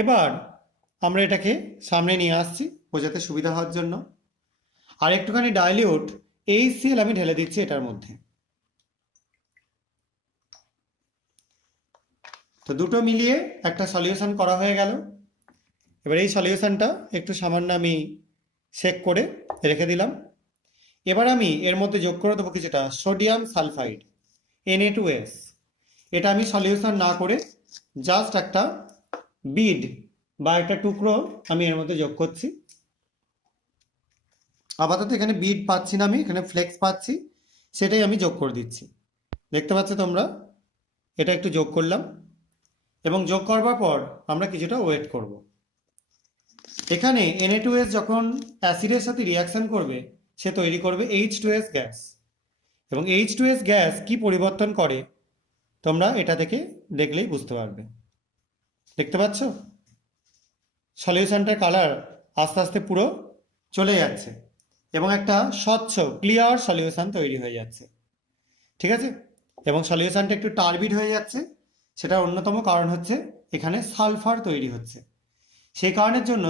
এবার আমরা এটাকে সামনে নিয়ে আসছি বোঝাতে সুবিধা হওয়ার জন্য। আর একটুখানি ডাইলিউট HCl আমি ঢেলে দিচ্ছি এটার মধ্যে। তো দুটো মিলিয়ে একটা সলিউশন করা হয়ে গেল। এবার এই সলিউশনটা একটু সামান্য আমি সেক করে রেখে দিলাম। এবার আমি এর মধ্যে যোগ করে দেবো কিছুটা সোডিয়াম সালফাইড Na2S। এটা আমি সলিউশন না করে জাস্ট একটা বিড বা একটা টুকরো আমি এর মধ্যে যোগ করছি। আপাতত এখানে বিড পাচ্ছি না, আমি এখানে ফ্লেক্স পাচ্ছি, সেটাই আমি যোগ করে দিচ্ছি। দেখতে পাচ্ছ তোমরা, এটা একটু যোগ করলাম এবং যোগ করবার পর আমরা কিছুটা ওয়েট করব। এখানে Na2S যখন অ্যাসিডের সাথে রিয়াকশন করবে সে তৈরি করবে H2S গ্যাস। এবং H2S গ্যাস কি পরিবর্তন করে তোমরা এটা থেকে দেখলেই বুঝতে পারবে। দেখতে পাচ্ছ সলিউশনটার কালার আস্তে আস্তে পুরো চলে যাচ্ছে এবং একটা স্বচ্ছ ক্লিয়ার সলিউশন তৈরি হয়ে যাচ্ছে। ঠিক আছে, এবং সলিউশনটা একটু টার্বিড হয়ে যাচ্ছে। সেটার অন্যতম কারণ হচ্ছে এখানে সালফার তৈরি হচ্ছে, সেই কারণের জন্য